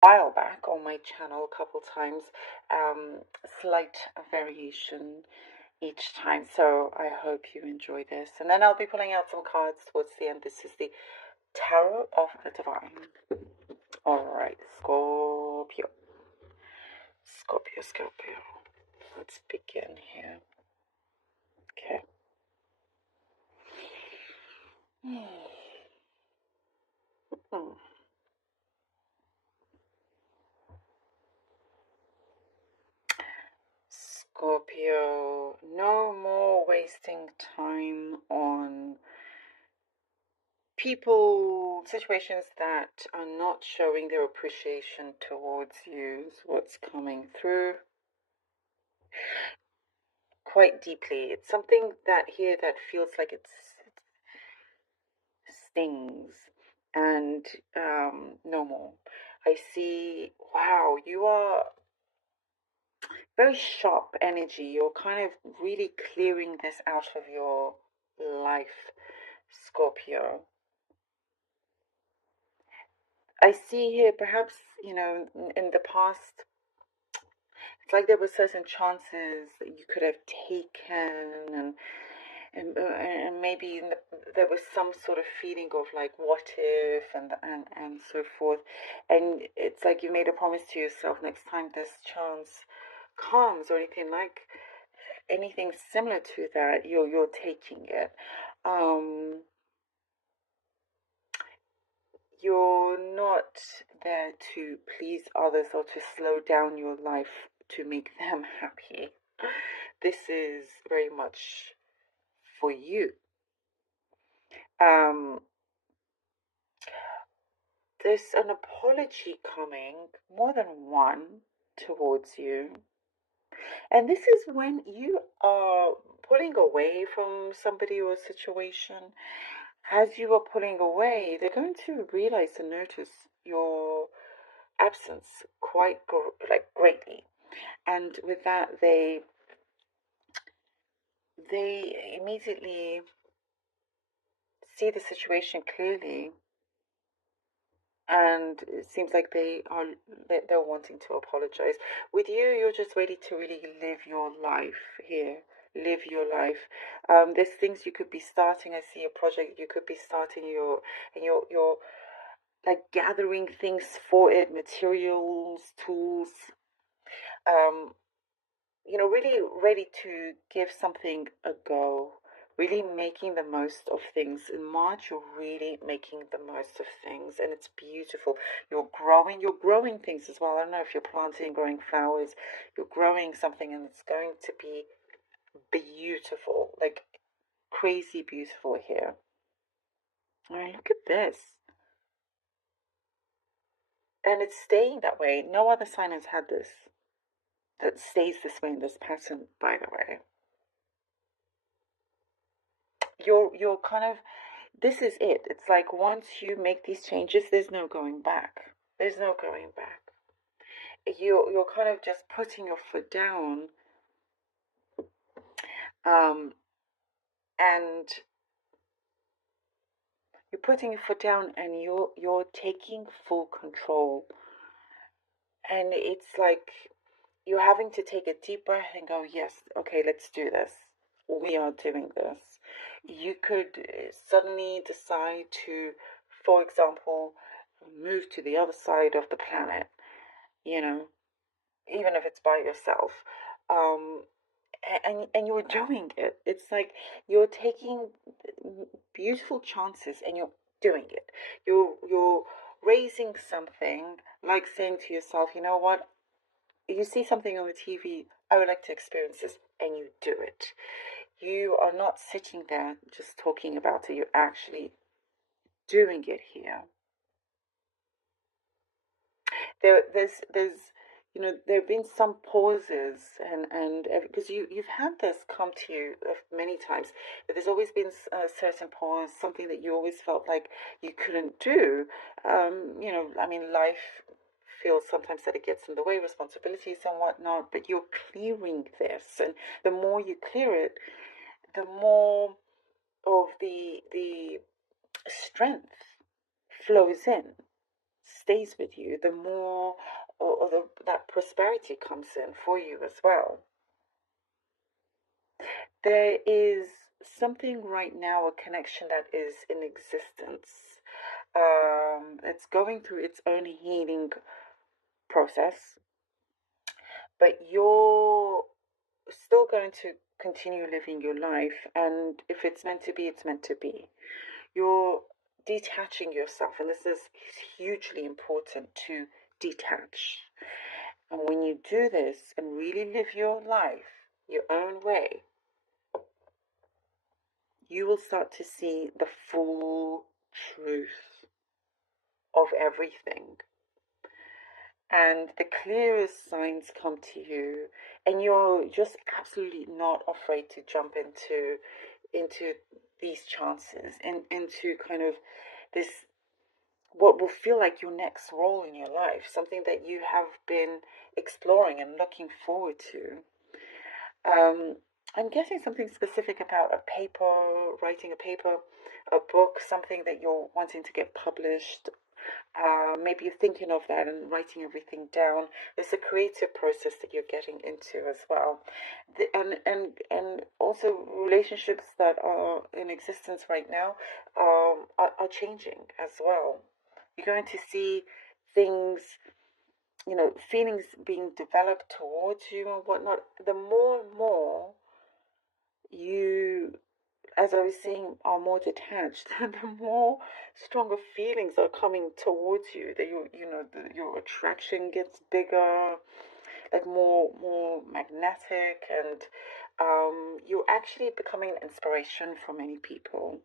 while back on my channel a couple times, slight variation each time. So I hope you enjoy this. And then I'll be pulling out some cards towards the end. This is the Tarot of the Divine. All right, Scorpio. Scorpio, Scorpio. Let's begin here. Okay. Scorpio, no more wasting time on people, situations that are not showing their appreciation towards you is what's coming through quite deeply. It's something that here that feels like it stings, and no more. I see, wow, you are very sharp energy. You're kind of really clearing this out of your life, Scorpio. I see here, perhaps, in the past, it's like there were certain chances that you could have taken, and maybe there was some sort of feeling of like, what if, and so forth. And it's like you made a promise to yourself, next time this chance comes or anything similar to that, you're taking it. You're not there to please others or to slow down your life to make them happy. This is very much for you. There's an apology coming, more than one, towards you. And this is when you are pulling away from somebody or a situation. As you are pulling away, they're going to realize and notice your absence quite greatly, and with that, they immediately see the situation clearly, and it seems like they're wanting to apologize. With you, you're just ready to really live your life here. Live your life. There's things you could be starting. I see a project you could be starting. You're like gathering things for it, materials, tools. Really ready to give something a go, really making the most of things. In March, you're really making the most of things, and it's beautiful. You're growing things as well. I don't know if you're planting, growing flowers, you're growing something, and it's going to be beautiful, like crazy beautiful here. All right, look at this. And it's staying that way. No other sign has had this. That stays this way in this pattern, by the way. You're kind of, this is it. It's like once you make these changes, there's no going back. There's no going back. You're kind of just putting your foot down, and you're putting your foot down, and you're taking full control. And it's like you're having to take a deep breath and go, yes, okay, let's do this. We are doing this. You could suddenly decide to, for example, move to the other side of the planet, even if it's by yourself. Um, and you're doing it. It's like you're taking beautiful chances and you're doing it. You're raising something, like saying to yourself, you know what? You see something on the TV, I would like to experience this, and you do it. You are not sitting there just talking about it, you're actually doing it here. There's there have been some pauses, and because you've had this come to you many times, but there's always been a certain pause, something that you always felt like you couldn't do. I mean, life feels sometimes that it gets in the way, responsibilities and whatnot, but you're clearing this, and the more you clear it, the more of the strength flows in. stays with you, the more that prosperity comes in for you as well. There is something right now, a connection that is in existence. It's going through its own healing process, but you're still going to continue living your life. And if it's meant to be, it's meant to be. You're detaching yourself, and this is hugely important, to detach. And when you do this and really live your life your own way, you will start to see the full truth of everything. And the clearest signs come to you, and you're just absolutely not afraid to jump into these chances, and into kind of this, what will feel like your next role in your life, something that you have been exploring and looking forward to. I'm getting something specific about a paper, writing a paper, a book, something that you're wanting to get published. Maybe you're thinking of that and writing everything down. There's a creative process that you're getting into as well. And also relationships that are in existence right now are changing as well. You're going to see things, feelings being developed towards you and whatnot. The more and more you, as I was saying, are more detached, the more stronger feelings are coming towards you. That your attraction gets bigger, like more magnetic, and you're actually becoming an inspiration for many people.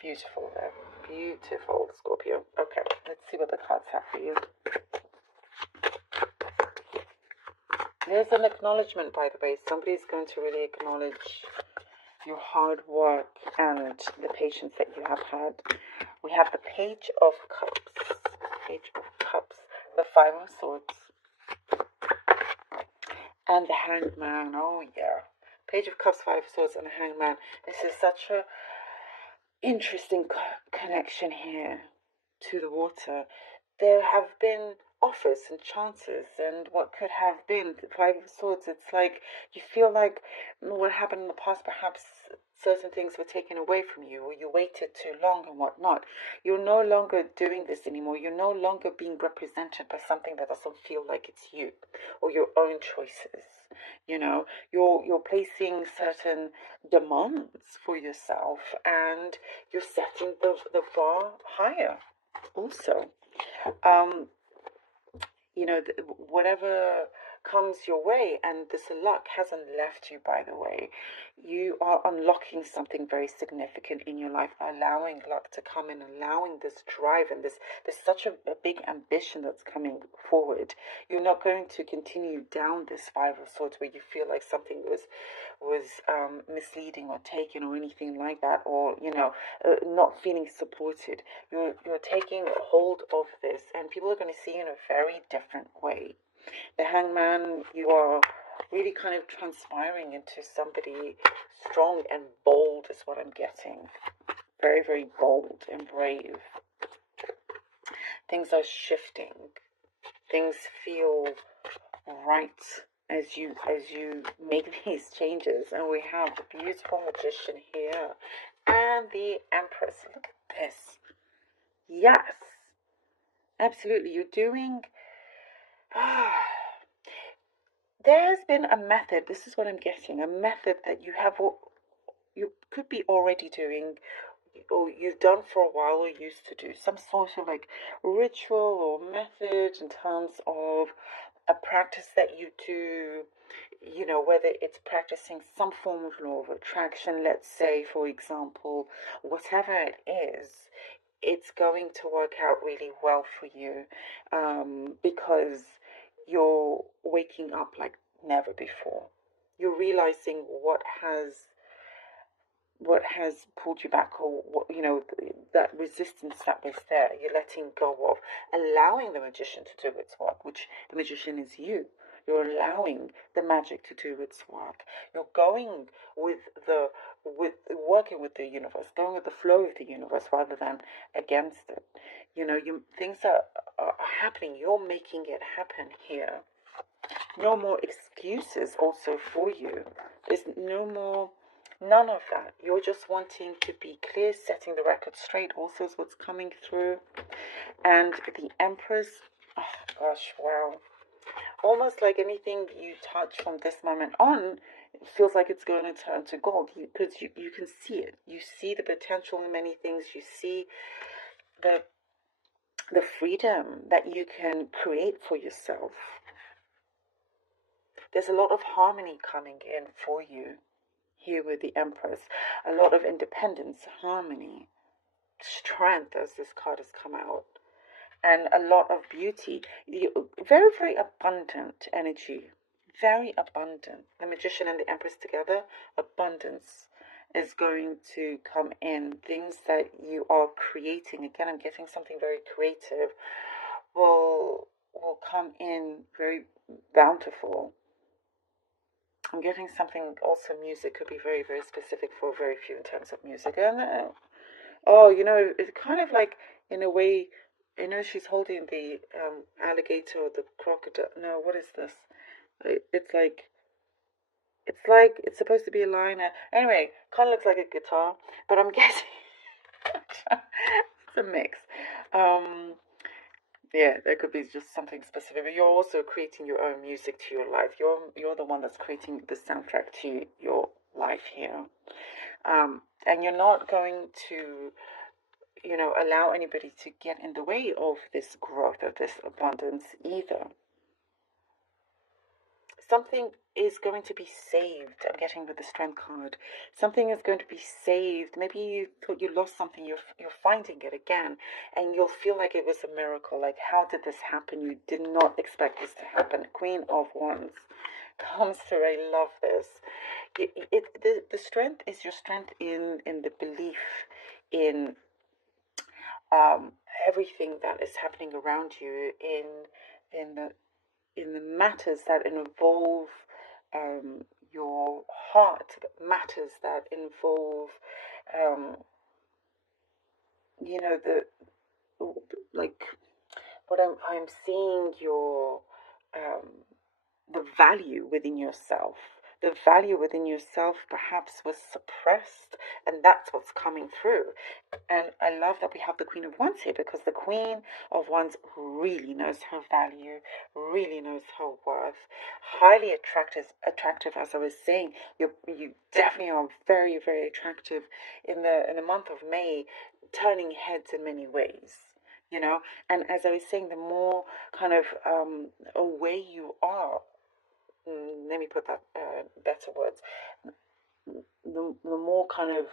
Beautiful, though. Beautiful, Scorpio. Okay, let's see what the cards have for you. There's an acknowledgement, by the way. Somebody's going to really acknowledge your hard work and the patience that you have had. We have the Page of Cups. Page of Cups. The Five of Swords. And the Hanged Man. Oh, yeah. Page of Cups, Five of Swords, and the Hanged Man. This is such a interesting connection here to the water. There have been offers and chances, and what could have been. The Five of Swords, it's like you feel like what happened in the past, perhaps certain things were taken away from you, or you waited too long and whatnot. You're no longer doing this anymore. You're no longer being represented by something that doesn't feel like it's you or your own choices. You're placing certain demands for yourself, and you're setting the bar higher also. Whatever comes your way, and this luck hasn't left you, by the way, you are unlocking something very significant in your life, allowing luck to come in, allowing this drive, and there's such a big ambition that's coming forward. You're not going to continue down this Five of Swords where you feel like something was misleading or taken or anything like that, or not feeling supported. You're taking hold of this, and people are going to see you in a very different way. The Hangman, you are really kind of transpiring into somebody strong and bold, is what I'm getting. Very, very bold and brave. Things are shifting. Things feel right as you make these changes. And we have the beautiful Magician here and the Empress. Look at this. Yes, absolutely. You're doing there's been a method. This is what I'm getting. A method that you could be already doing, or you've done for a while, or used to do. Some sort of like ritual or method in terms of a practice that you do, whether it's practicing some form of law of attraction, let's say, for example, whatever it is, it's going to work out really well for you, because you're waking up like never before. You're realizing what has pulled you back, or that resistance that was there. You're letting go of, allowing the Magician to do its work, which the Magician is you. You're allowing the magic to do its work. You're going with the with working with the universe, going with the flow of the universe rather than against it. Things are happening. You're making it happen here. No more excuses also for you. There's none of that. You're just wanting to be clear, setting the record straight also is what's coming through. And the Empress, oh gosh, wow. Almost like anything you touch from this moment on, it feels like it's going to turn to gold, because you can see it. You see the potential in many things. You see the freedom that you can create for yourself. There's a lot of harmony coming in for you here with the Empress. A lot of independence, harmony, strength, as this card has come out, and a lot of beauty. Very, very abundant energy. Very abundant. The Magician and the Empress together, abundance is going to come in. Things that you are creating, again, I'm getting something very creative, will come in very bountiful. I'm getting something also, music could be very, very specific for very few in terms of music. And it's kind of like, in a way, she's holding the alligator or the crocodile. No, what is this? It's like it's supposed to be a liner. Anyway, kind of looks like a guitar, but I'm guessing it's a mix. Yeah, there could be just something specific. But you're also creating your own music to your life. You're the one that's creating the soundtrack to your life here. And you're not going to, allow anybody to get in the way of this growth, of this abundance either. Something is going to be saved. I'm getting with the Strength card. Something is going to be saved. Maybe you thought you lost something. You're finding it again, and you'll feel like it was a miracle. Like, how did this happen? You did not expect this to happen. Queen of Wands comes through. I love this. The strength is your strength in the belief in everything that is happening around you, in the matters that involve your heart, matters that involve what I'm seeing, your the value within yourself. The value within yourself perhaps was suppressed, and that's what's coming through. And I love that we have the Queen of Wands here, because the Queen of Wands really knows her value, really knows her worth. Highly attractive, as I was saying. You definitely are very, very attractive in the month of May, turning heads in many ways. And as I was saying, the more kind of away you are, let me put that better words, the more kind of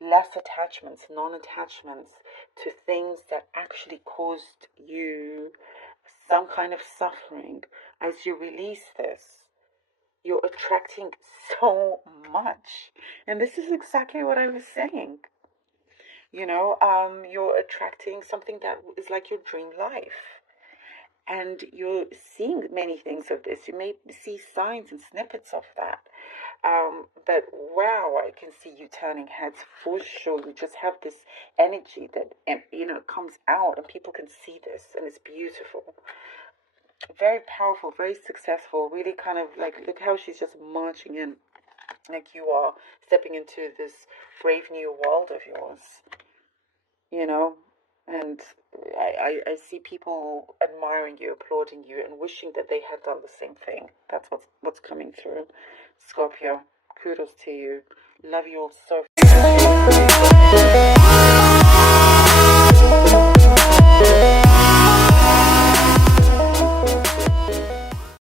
less attachments, non-attachments to things that actually caused you some kind of suffering. As you release this, you're attracting so much. And this is exactly what I was saying. You're attracting something that is like your dream life. And you're seeing many things of this. You may see signs and snippets of that. But wow, I can see you turning heads for sure. You just have this energy that, comes out, and people can see this, and it's beautiful. Very powerful, very successful, really kind of like, look how she's just marching in, like you are stepping into this brave new world of yours, and I see people admiring you, applauding you, and wishing that they had done the same thing. That's what's coming through. Scorpio, kudos to you. Love you all so much.